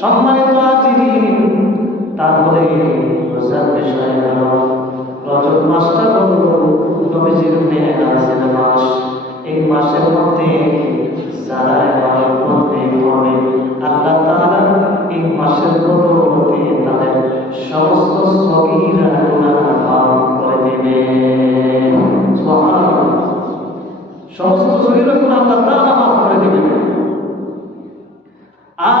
সম্মানিত আজিরিন তারপরে রোজার বিষয় গেল। রজব মাসটা হল নবীজির মেয়েরা মাস। এই মাসের মধ্যে যারা মধ্যে করে আল্লাহ তারা এই মাসের মধ্যে তাদের সমস্ত সবিরা গুণা করে দেবে। সমস্ত সবিরা গুণা আল্লাহ তারা মাফ করে দেবে আজ